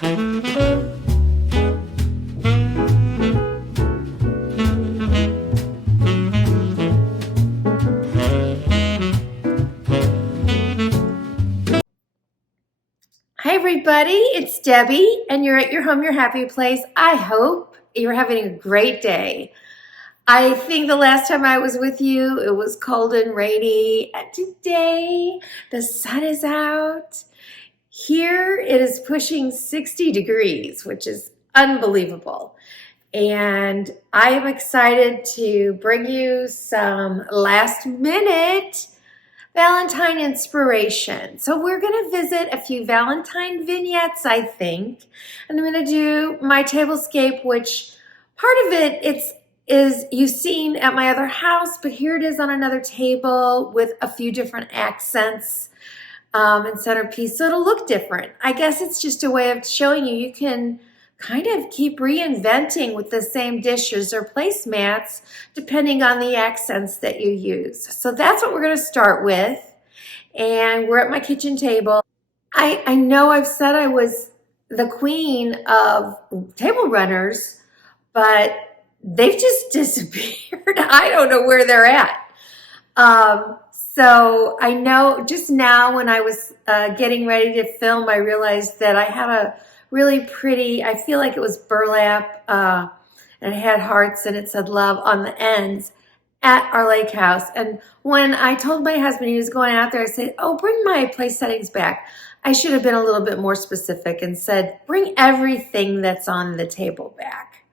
Hi everybody, it's Debbie and you're at your home, your happy place. I hope you're having a great day. I think the last time I was with you, it was cold and rainy, and today the sun is out. Here it is pushing 60 degrees, which is unbelievable. And I am excited to bring you some last minute Valentine inspiration. So we're going to visit a few Valentine vignettes, I think. And I'm going to do my tablescape, which part of it is you've seen at my other house, but here it is on another table with a few different accents and centerpiece. So it'll look different. I guess it's just a way of showing you can kind of keep reinventing with the same dishes or placemats depending on the accents that you use. So that's what we're going to start with. And we're at my kitchen table. I know I've said I was the queen of table runners, but they've just disappeared. I don't know where they're at. So I know just now when I was getting ready to film, I realized that I had a really pretty, I feel like it was burlap, and it had hearts and it said love on the ends at our lake house. And when I told my husband he was going out there, I said, oh, bring my place settings back. I should have been a little bit more specific and said, bring everything that's on the table back.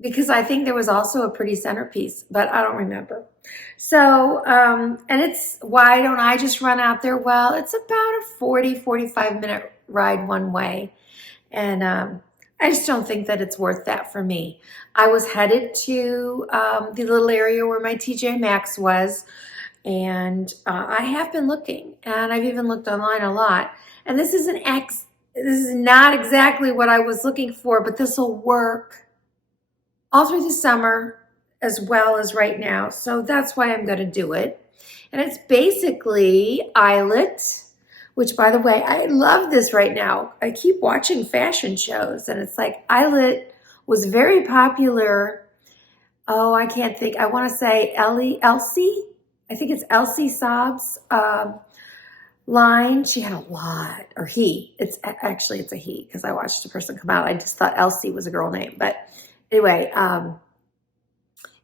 Because I think there was also a pretty centerpiece, but I don't remember. So, and it's, why don't I just run out there? Well, it's about a 45 minute ride one way. And I just don't think that it's worth that for me. I was headed to the little area where my TJMaxx was, and I have been looking, and I've even looked online a lot. And this is not exactly what I was looking for, but this will work all through the summer as well as right now. So that's why I'm going to do it. And it's basically eyelet, which, by the way, I love this right now. I keep watching fashion shows, and it's like eyelet was very popular. Oh, I can't think. I want to say Elsie. I think it's Elsie Saab's line. She had a lot, or he. It's a he because I watched a person come out. I just thought Elsie was a girl name, but anyway,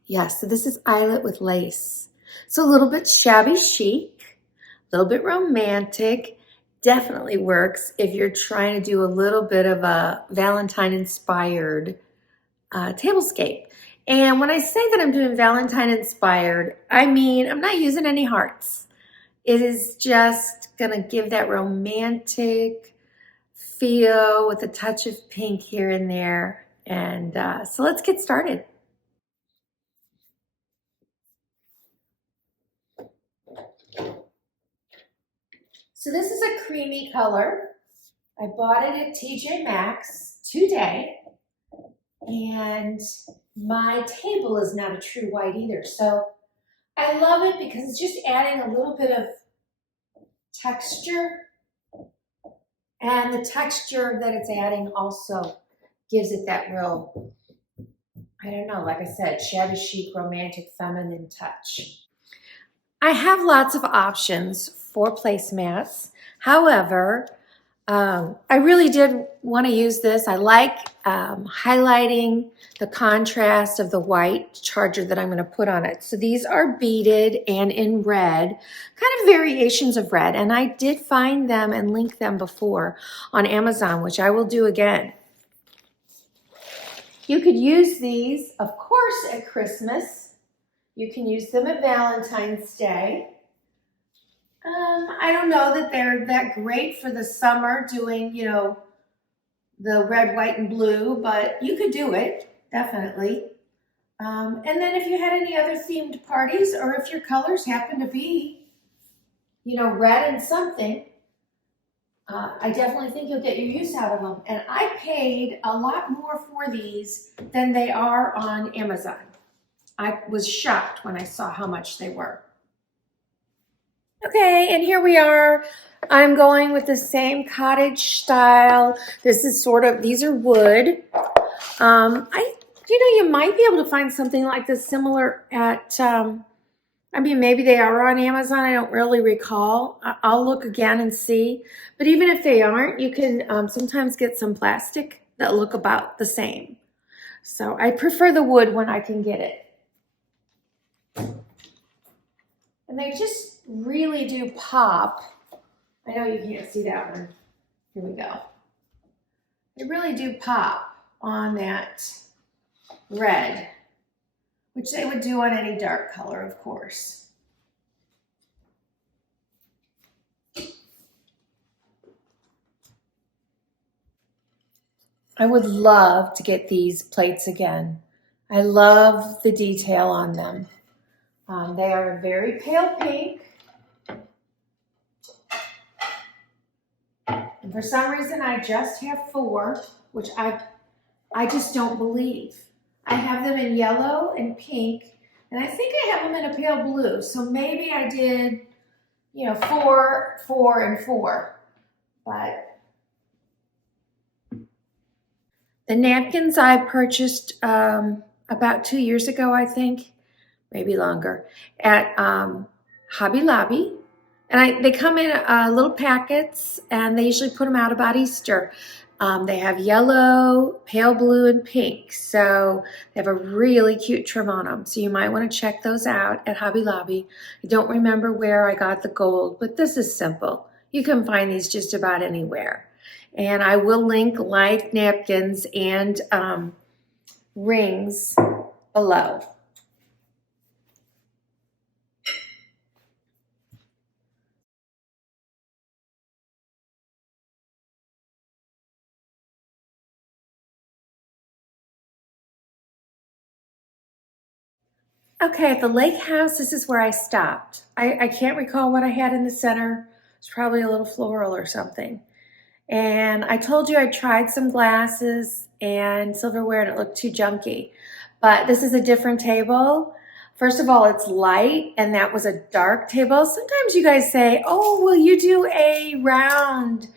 yeah. So this is eyelet with lace. So a little bit shabby chic, a little bit romantic. Definitely works if you're trying to do a little bit of a Valentine-inspired tablescape. And when I say that I'm doing Valentine-inspired, I mean I'm not using any hearts. It is just going to give that romantic feel with a touch of pink here and there. And so let's get started. So this is a creamy color. I bought it at TJMaxx today. And my table is not a true white either. So I love it because it's just adding a little bit of texture. And the texture that it's adding also gives it that real, I don't know, like I said, shabby chic, romantic, feminine touch. I have lots of options for placemats. However, I really did want to use this. I like highlighting the contrast of the white charger that I'm going to put on it. So these are beaded and in red, kind of variations of red. And I did find them and link them before on Amazon, which I will do again. You could use these, of course, at Christmas. You can use them at Valentine's Day. I don't know that they're that great for the summer doing, you know, the red, white, and blue, but you could do it, definitely. And then if you had any other themed parties, or if your colors happen to be, you know, red and something, I definitely think you'll get your use out of them. And I paid a lot more for these than they are on Amazon. I was shocked when I saw how much they were. Okay, and here we are. I'm going with the same cottage style. This is these are wood. You might be able to find something like this similar at, I mean, maybe they are on Amazon. I don't really recall. I'll look again and see. But even if they aren't, you can sometimes get some plastic that look about the same. So I prefer the wood when I can get it. And they just really do pop. I know you can't see that one. Here we go. They really do pop on that red, which they would do on any dark color, of course. I would love to get these plates again. I love the detail on them. They are a very pale pink. And for some reason, I just have 4, which I just don't believe. I have them in yellow and pink, and I think I have them in a pale blue. So maybe I did, 4, 4, and 4. But the napkins I purchased about 2 years ago, I think, maybe longer, at Hobby Lobby. And they come in little packets, and they usually put them out about Easter. They have yellow, pale blue, and pink. So they have a really cute trim on them. So you might want to check those out at Hobby Lobby. I don't remember where I got the gold, but this is simple. You can find these just about anywhere. And I will link like napkins and rings below. Okay, at the lake house, this is where I stopped. I can't recall what I had in the center. It's probably a little floral or something. And I told you I tried some glasses and silverware and it looked too junky. But this is a different table. First of all, it's light, and that was a dark table. Sometimes you guys say, oh, will you do a round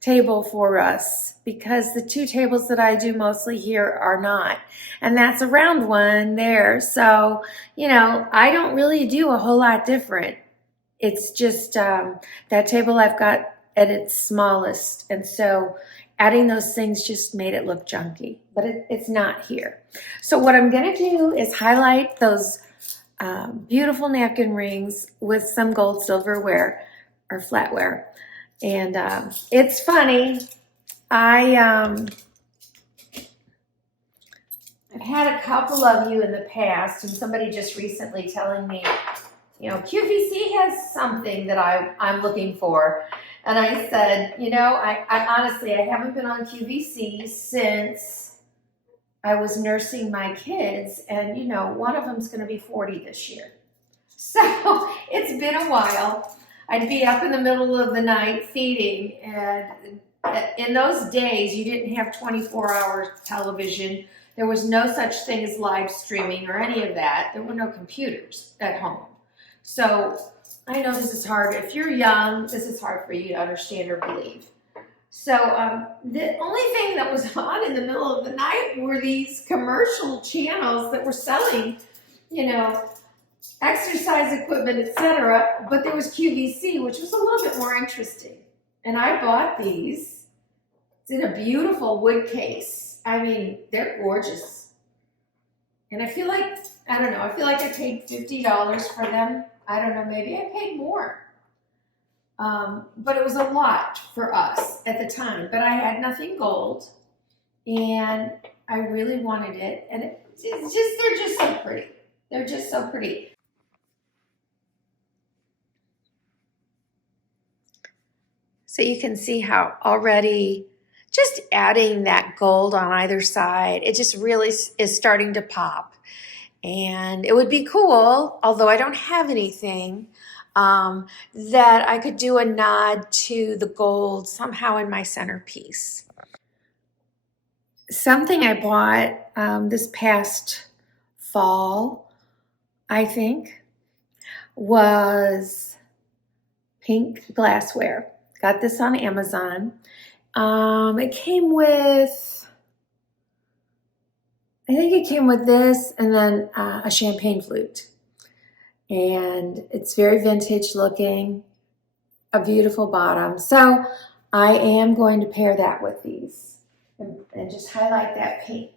table for us? Because the 2 tables that I do mostly here are not. And that's a round one there. So, I don't really do a whole lot different. It's just that table I've got at its smallest. And so adding those things just made it look junky, but it's not here. So what I'm going to do is highlight those beautiful napkin rings with some gold silverware or flatware. And it's funny. I've had a couple of you in the past, and somebody just recently telling me, QVC has something that I'm looking for. And I said, I honestly, I haven't been on QVC since I was nursing my kids. And, one of them's going to be 40 this year. So it's been a while. I'd be up in the middle of the night feeding. And in those days, you didn't have 24-hour television. There was no such thing as live streaming or any of that. There were no computers at home. So I know this is hard. If you're young, this is hard for you to understand or believe. So the only thing that was on in the middle of the night were these commercial channels that were selling, exercise equipment, etc. But there was QVC, which was a little bit more interesting. And I bought these. It's in a beautiful wood case. I mean, they're gorgeous. And I feel like I paid $50 for them. I don't know, maybe I paid more. But it was a lot for us at the time. But I had nothing gold, and I really wanted it. And they're just so pretty. They're just so pretty. So you can see how already just adding that gold on either side, it just really is starting to pop. And it would be cool, although I don't have anything, that I could do a nod to the gold somehow in my centerpiece. Something I bought this past fall, I think, was pink glassware. Got this on Amazon. It came with, I think it came with this and then a champagne flute. And it's very vintage looking, a beautiful bottom. So I am going to pair that with these and just highlight that pink.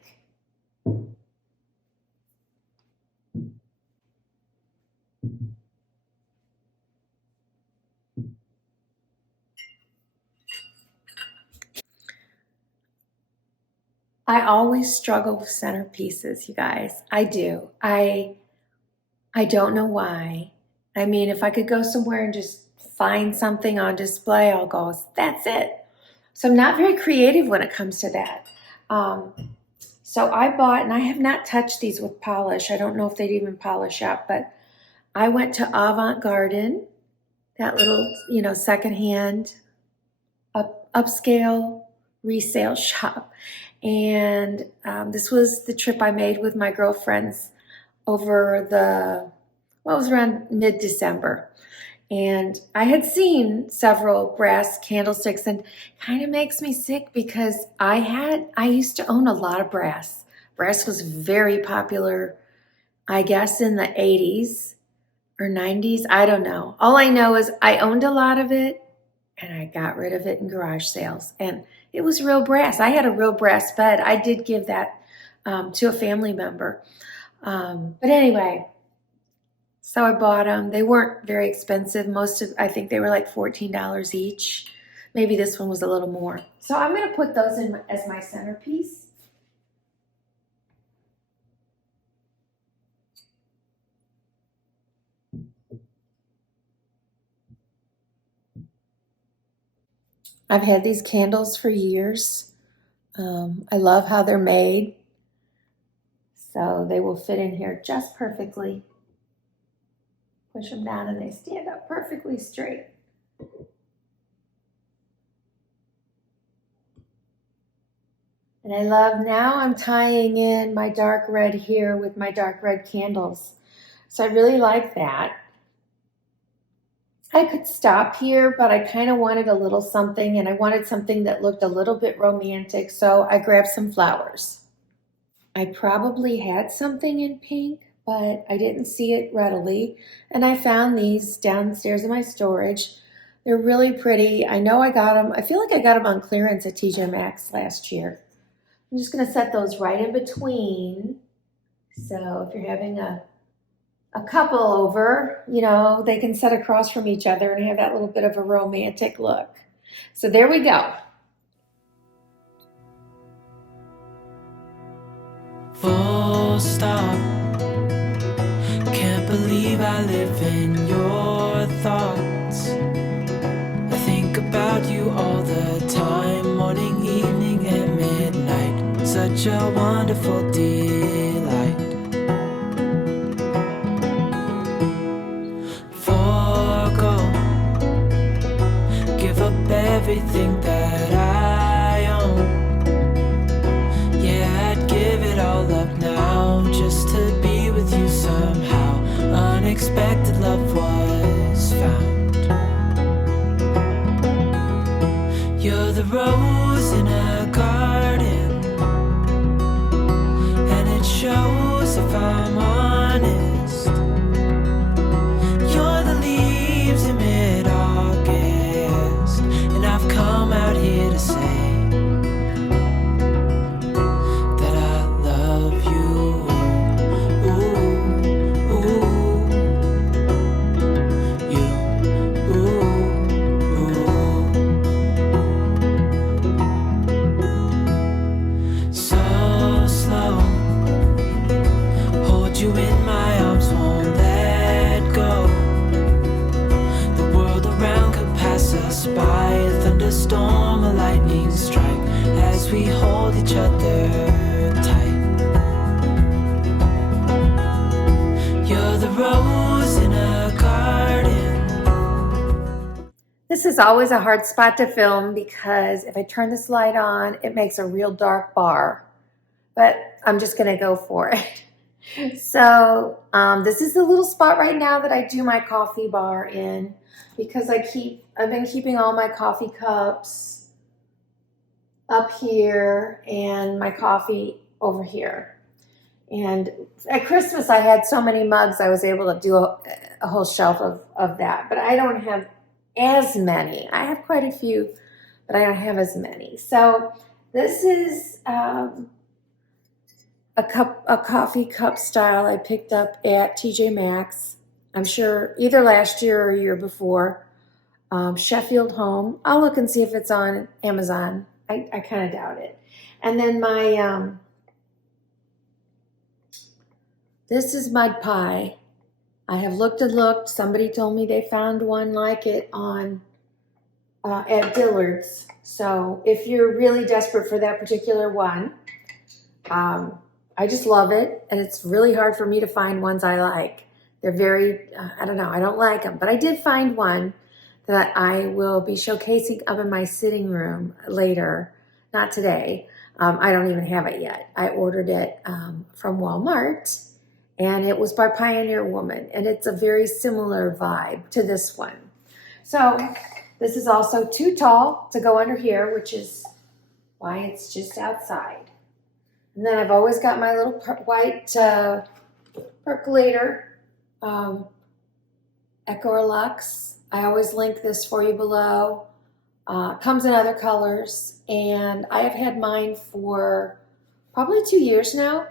I always struggle with centerpieces, you guys. I do. I don't know why. I mean, if I could go somewhere and just find something on display, I'll go, that's it. So I'm not very creative when it comes to that. So I bought, and I have not touched these with polish. I don't know if they'd even polish up, but I went to Avant Garden, that little, secondhand, upscale resale shop. And this was the trip I made with my girlfriends over it was around mid-December. And I had seen several brass candlesticks, and kind of makes me sick because I used to own a lot of brass. Brass was very popular, I guess, in the 80s or 90s. I don't know. All I know is I owned a lot of it, and I got rid of it in garage sales. And it was real brass. I had a real brass bed. I did give that to a family member. But anyway, so I bought them. They weren't very expensive. I think they were like $14 each. Maybe this one was a little more. So I'm going to put those in as my centerpiece. I've had these candles for years. I love how they're made. So they will fit in here just perfectly. Push them down and they stand up perfectly straight. And I love, now I'm tying in my dark red here with my dark red candles. So I really like that. I could stop here, but I kind of wanted a little something, and I wanted something that looked a little bit romantic, so I grabbed some flowers. I probably had something in pink, but I didn't see it readily, and I found these downstairs in my storage. They're really pretty. I know I got them. I feel like I got them on clearance at TJMaxx last year. I'm just going to set those right in between. So if you're having a couple over, they can sit across from each other and have that little bit of a romantic look. So there we go. Full stop. Can't believe I live in your thoughts. I think about you all the time, morning, evening, and midnight. Such a wonderful delight. Everything that I own, yeah, I'd give it all up now just to be with you somehow. Unexpected love was found. You're the rose in a garden, and it shows if I'm honest. You're the leaves in mid-August, and I've come out here to say that I love you. Ooh, ooh, you, ooh, ooh. So slow, hold you in my arms, won't let go. The world around could pass us by, a thunderstorm, a lightning strike, as we hold each other tight. You're the rose in a garden. This is always a hard spot to film because if I turn this light on, it makes a real dark bar. But I'm just going to go for it. So this is the little spot right now that I do my coffee bar in, because I've been keeping all my coffee cups up here and my coffee over here. And at Christmas I had so many mugs I was able to do a whole shelf of that, but I don't have as many. I have quite a few, but I don't have as many. So this is a coffee cup style I picked up at TJMaxx. I'm sure either last year or a year before. Sheffield Home. I'll look and see if it's on Amazon. I kind of doubt it. And then my this is mud pie. I have looked and looked. Somebody told me they found one like it on at Dillard's. So if you're really desperate for that particular one, I just love it, and it's really hard for me to find ones I like. They're very, I don't know, I don't like them. But I did find one that I will be showcasing up in my sitting room later. Not today. I don't even have it yet. I ordered it from Walmart, and it was by Pioneer Woman, and it's a very similar vibe to this one. So this is also too tall to go under here, which is why it's just outside. And then I've always got my little white percolator, Lux. I always link this for you below. Comes in other colors, and I have had mine for probably 2 years now.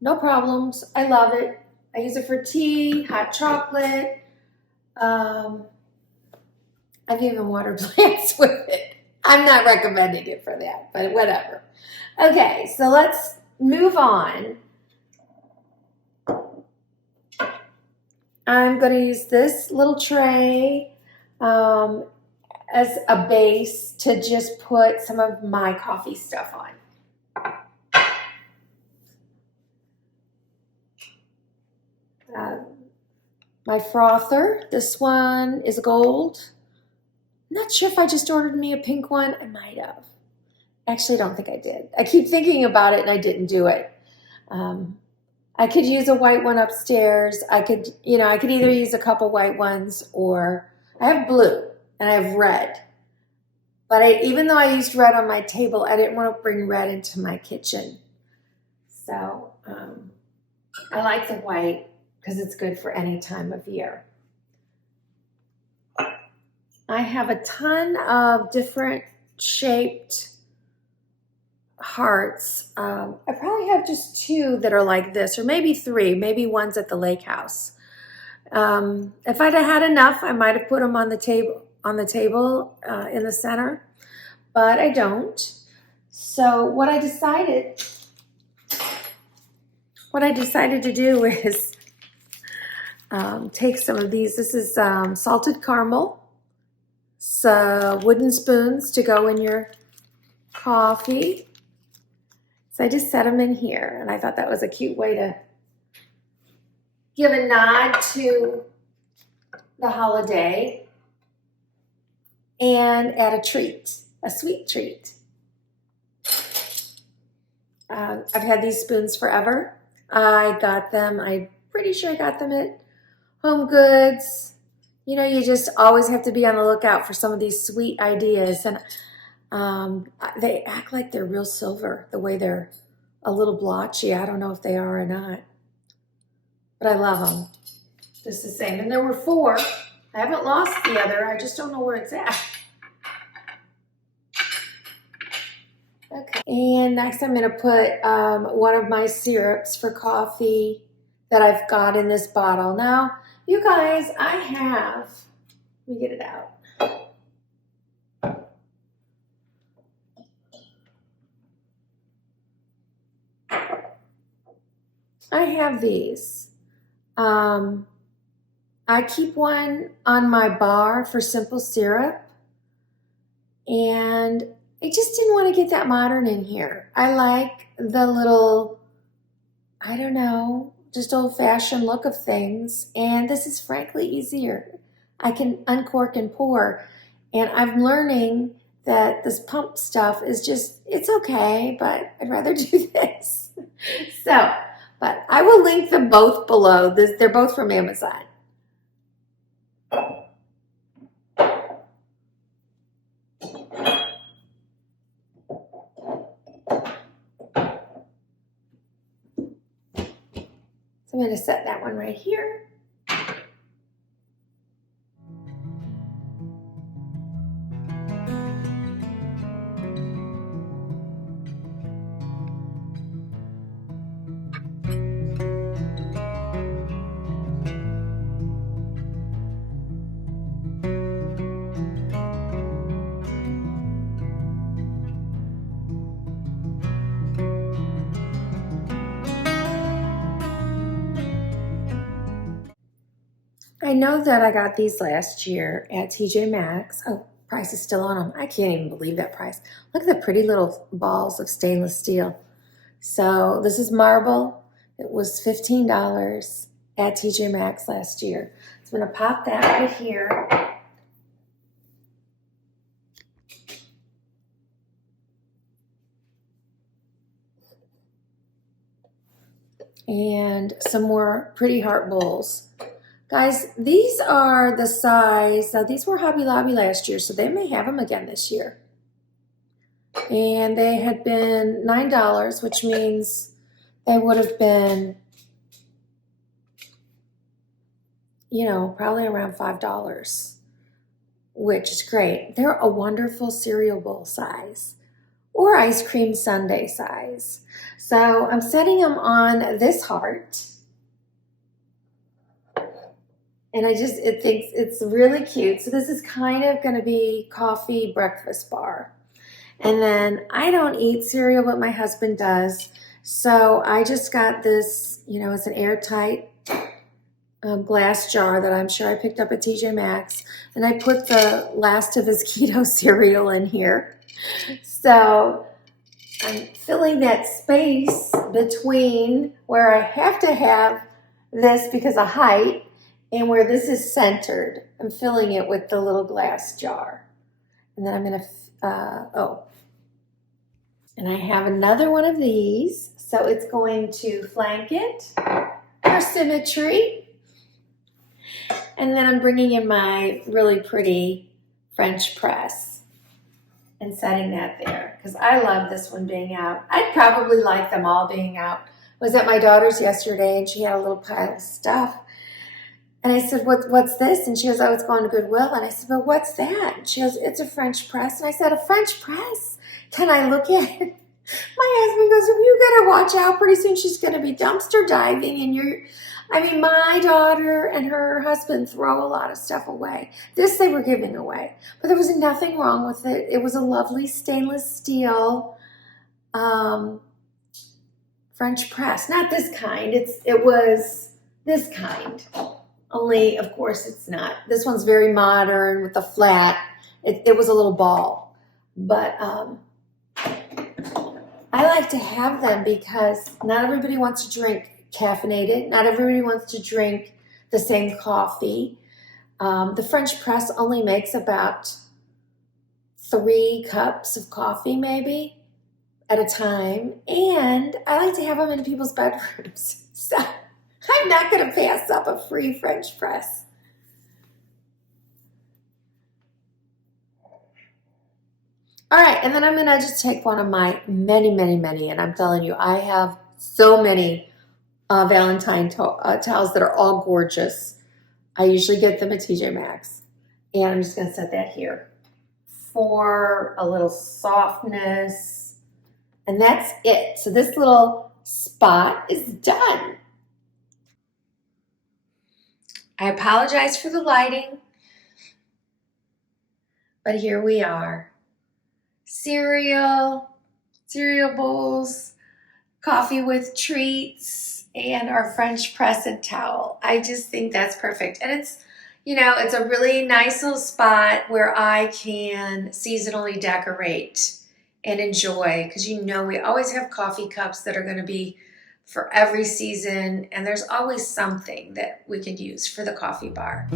No problems. I love it. I use it for tea, hot chocolate. I've even watered plants with it. I'm not recommending it for that, but whatever. Okay, so let's move on. I'm going to use this little tray as a base to just put some of my coffee stuff on. My frother, this one is gold. I'm not sure if I just ordered me a pink one. I might have. Actually, I don't think I did. I keep thinking about it and I didn't do it. I could use a white one upstairs. I could either use a couple white ones, or I have blue and I have red. But even though I used red on my table, I didn't want to bring red into my kitchen. So I like the white because it's good for any time of year. I have a ton of different shaped hearts. I probably have just 2 that are like this, or maybe 3, maybe one's at the lake house. If I'd have had enough, I might have put them on the table in the center, but I don't. So what I decided to do is take some of these. This is salted caramel. So wooden spoons to go in your coffee. So I just set them in here, and I thought that was a cute way to give a nod to the holiday and add a treat, a sweet treat. I've had these spoons forever. I got them, I'm pretty sure I got them at Home Goods. You know, you just always have to be on the lookout for some of these sweet ideas. And they act like they're real silver, the way they're a little blotchy. I don't know if they are or not. But I love them just the same. And there were 4. I haven't lost the other. I just don't know where it's at. Okay. And next I'm going to put one of my syrups for coffee that I've got in this bottle. Now, you guys, let me get it out. I have these. I keep one on my bar for simple syrup, and I just didn't want to get that modern in here. I like the little, I don't know, just old-fashioned look of things, and this is frankly easier. I can uncork and pour, and I'm learning that this pump stuff is just, it's okay, but I'd rather do this. So But I will link them both below. They're both from Amazon. So I'm going to set that one right here. I know that I got these last year at TJMaxx. Oh, price is still on them. I can't even believe that price. Look at the pretty little balls of stainless steel. So this is marble. It was $15 at TJMaxx last year. So I'm going to pop that right here. And some more pretty heart bowls. Guys, these are the size. Now, these were Hobby Lobby last year, so they may have them again this year. And they had been $9, which means they would have been, you know, probably around $5, which is great. They're a wonderful cereal bowl size or ice cream sundae size. So I'm setting them on this heart. And I think it's really cute. So this is kind of going to be coffee breakfast bar. And then I don't eat cereal, but my husband does. So I just got this, you know, it's an airtight glass jar that I'm sure I picked up at TJMaxx. And I put the last of his keto cereal in here. So I'm filling that space between where I have to have this because of height and where this is centered. I'm filling it with the little glass jar. And then I'm going to, and I have another one of these. So it's going to flank it for symmetry. And then I'm bringing in my really pretty French press and setting that there because I love this one being out. I'd probably like them all being out. I was at my daughter's yesterday and she had a little pile of stuff. And I said, what's this? And she goes, oh, it's going to Goodwill. And I said, well, what's that? And she goes, it's a French press. And I said, a French press? Can I look at it? My husband goes, well, you got to watch out. Pretty soon she's going to be dumpster diving. And my daughter and her husband throw a lot of stuff away. This they were giving away. But there was nothing wrong with it. It was a lovely stainless steel French press. Not this kind. It was this kind. Only, of course, it's not. This one's very modern with the flat. It was a little ball. But I like to have them because not everybody wants to drink caffeinated. Not everybody wants to drink the same coffee. The French press only makes about 3 cups of coffee maybe at a time. And I like to have them in people's bedrooms. So I'm not going to pass up a free French press. All right, and then I'm going to just take one of my many, and I'm telling you, I have so many Valentine towels that are all gorgeous. I usually get them at TJMaxx. And I'm just going to set that here for a little softness. And that's it. So this little spot is done. I apologize for the lighting, but here we are. Cereal bowls, coffee with treats, and our French press and towel. I just think that's perfect. And it's, you know, it's a really nice little spot where I can seasonally decorate and enjoy, because you know we always have coffee cups that are going to be for every season, and there's always something that we could use for the coffee bar.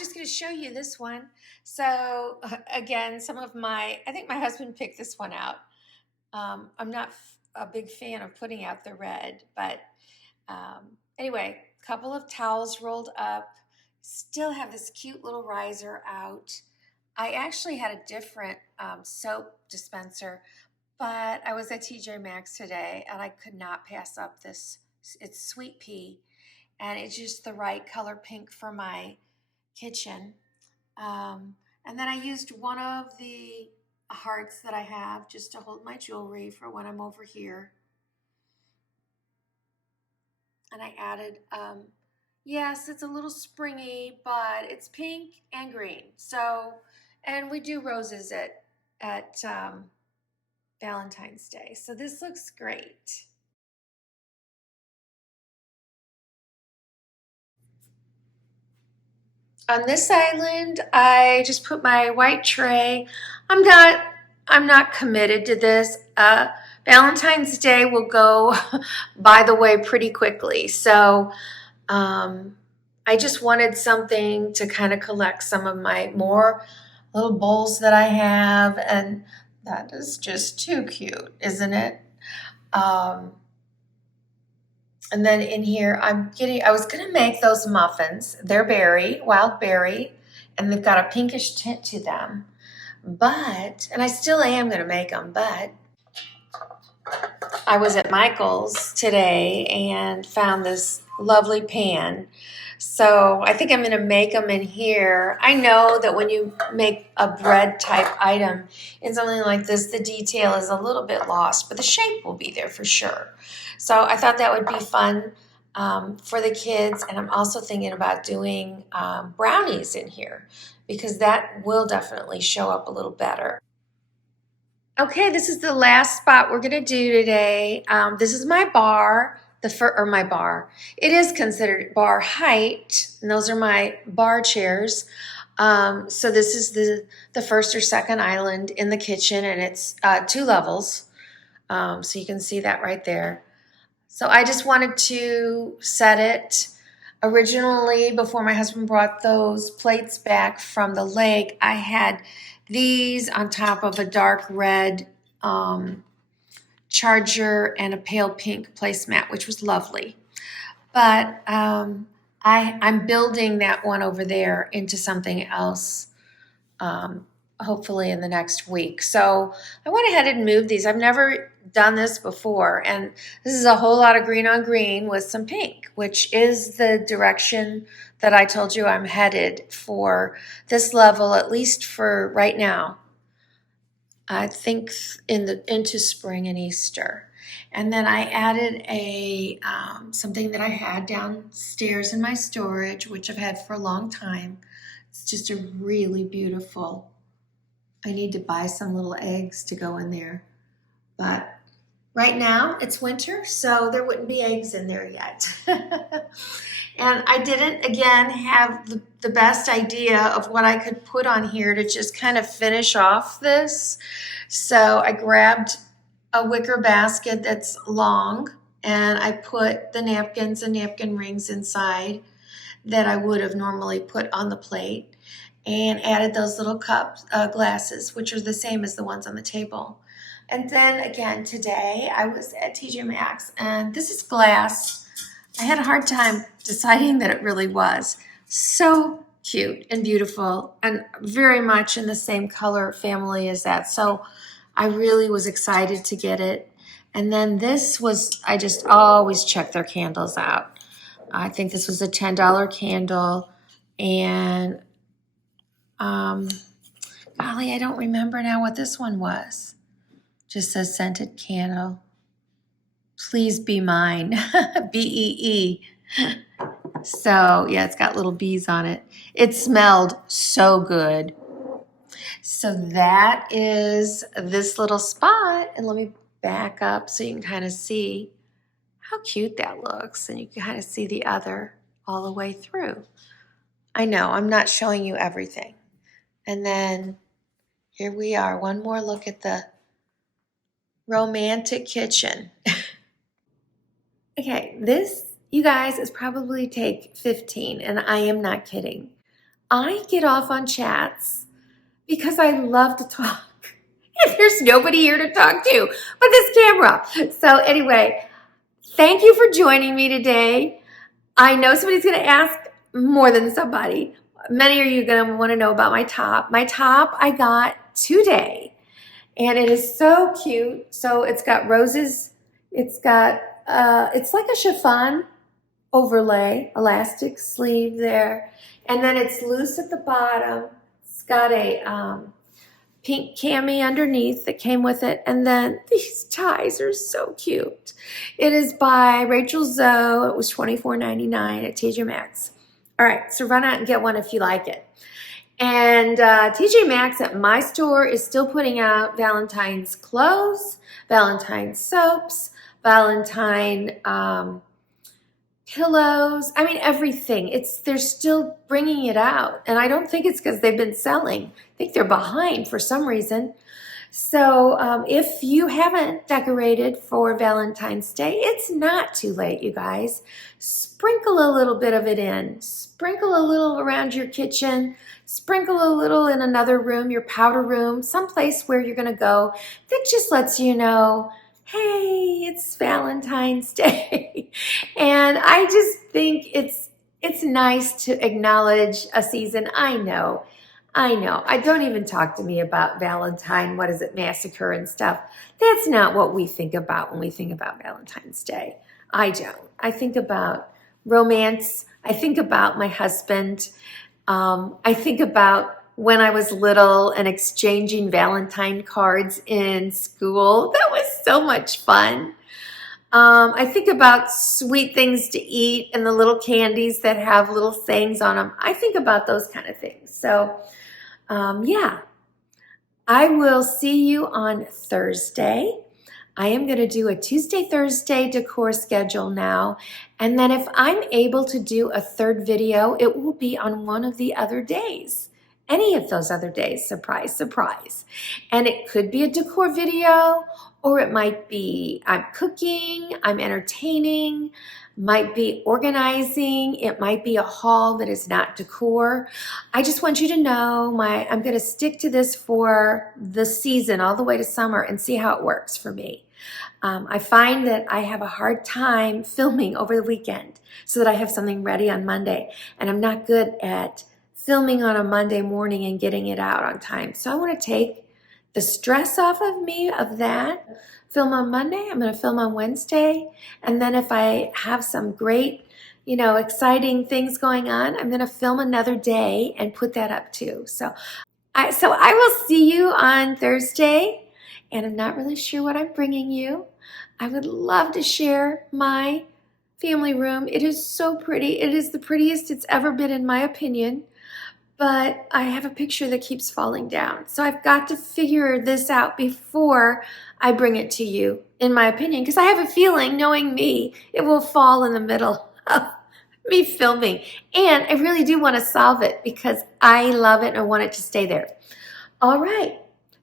just going to show you this one. So again, I think my husband picked this one out. I'm not a big fan of putting out the red, but anyway, couple of towels rolled up, still have this cute little riser out. I actually had a different soap dispenser, but I was at TJMaxx today and I could not pass up this. It's Sweet Pea, and it's just the right color pink for my kitchen. And then I used one of the hearts that I have just to hold my jewelry for when I'm over here. And I added, yes, it's a little springy, but it's pink and green. So, and we do roses at Valentine's Day. So this looks great. On this island, I just put my white tray. I'm not committed to this. Valentine's Day will go by the way pretty quickly. So I just wanted something to kind of collect some of my more little bowls that I have. And that is just too cute, isn't it? And then in here, I was going to make those muffins. They're wild berry, and they've got a pinkish tint to them. And I still am going to make them, but I was at Michael's today and found this lovely pan. So I think I'm going to make them in here. I know that when you make a bread type item in something like this, the detail is a little bit lost, but the shape will be there for sure. So I thought that would be fun for the kids. And I'm also thinking about doing brownies in here because that will definitely show up a little better. Okay, this is the last spot we're going to do today. This is my bar. My bar. It is considered bar height, and those are my bar chairs. So this is the first or second island in the kitchen, and it's 2 levels. So you can see that right there. So I just wanted to set it. Originally, before my husband brought those plates back from the lake, I had these on top of a dark red charger and a pale pink placemat, which was lovely. But I'm building that one over there into something else, hopefully in the next week. So I went ahead and moved these. I've never done this before, and this is a whole lot of green on green with some pink, which is the direction that I told you I'm headed for this level, at least for right now. I think into spring and Easter. And then I added something that I had downstairs in my storage, which I've had for a long time. It's just a really beautiful. I need to buy some little eggs to go in there. But right now it's winter, so there wouldn't be eggs in there yet. And I didn't, again, have the best idea of what I could put on here to just kind of finish off this. So I grabbed a wicker basket that's long, and I put the napkins and napkin rings inside that I would have normally put on the plate, and added those little cups, glasses, which are the same as the ones on the table. And then again, today I was at TJMaxx, and this is glass. I had a hard time deciding that it really was. So cute and beautiful and very much in the same color family as that. So I really was excited to get it. And then this was, I just always check their candles out. I think this was a $10 candle. And golly, I don't remember now what this one was. Just says scented candle. Please be mine. BEE. So yeah, it's got little bees on it. It smelled so good. So that is this little spot. And let me back up so you can kind of see how cute that looks. And you can kind of see the other all the way through. I know, I'm not showing you everything. And then here we are. One more look at the romantic kitchen. Okay, this, you guys, is probably take 15, and I am not kidding. I get off on chats because I love to talk. And there's nobody here to talk to but this camera. So anyway, thank you for joining me today. I know somebody's going to ask more than somebody. Many of you are going to want to know about my top. My top I got today, and it is so cute. So it's got roses. It's got, it's like a chiffon overlay, elastic sleeve there. And then it's loose at the bottom. It's got a pink cami underneath that came with it. And then these ties are so cute. It is by Rachel Zoe. It was $24.99 at TJMaxx. All right, so run out and get one if you like it. And TJMaxx at my store is still putting out Valentine's clothes, Valentine's soaps, Valentine pillows. I mean, everything. They're still bringing it out. And I don't think it's because they've been selling. I think they're behind for some reason. So if you haven't decorated for Valentine's Day, it's not too late, you guys. Sprinkle a little bit of it in. Sprinkle a little around your kitchen. Sprinkle a little in another room, your powder room, someplace where you're going to go that just lets you know, hey, it's Valentine's Day. And I just think it's nice to acknowledge a season. I know. I don't even talk to me about Valentine, what is it, massacre and stuff. That's not what we think about when we think about Valentine's Day. I don't. I think about romance. I think about my husband. I think about when I was little and exchanging Valentine cards in school. That was so much fun. I think about sweet things to eat and the little candies that have little sayings on them. I think about those kind of things. So, yeah, I will see you on Thursday. I am going to do a Tuesday, Thursday decor schedule now. And then if I'm able to do a third video, it will be on one of the other days. Any of those other days, surprise, surprise. And it could be a decor video, or it might be I'm cooking, I'm entertaining, might be organizing, it might be a haul that is not decor. I just want you to know I'm going to stick to this for the season all the way to summer and see how it works for me. I find that I have a hard time filming over the weekend so that I have something ready on Monday, and I'm not good at filming on a Monday morning and getting it out on time. So I want to take the stress off of me of that. Film on Monday, I'm going to film on Wednesday. And then if I have some great, exciting things going on, I'm going to film another day and put that up too. So I will see you on Thursday, and I'm not really sure what I'm bringing you. I would love to share my family room. It is so pretty. It is the prettiest it's ever been in my opinion. But I have a picture that keeps falling down. So I've got to figure this out before I bring it to you, in my opinion, because I have a feeling, knowing me, it will fall in the middle of me filming. And I really do want to solve it because I love it and I want it to stay there. All right,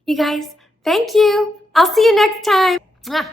you guys, thank you. I'll see you next time. Mwah.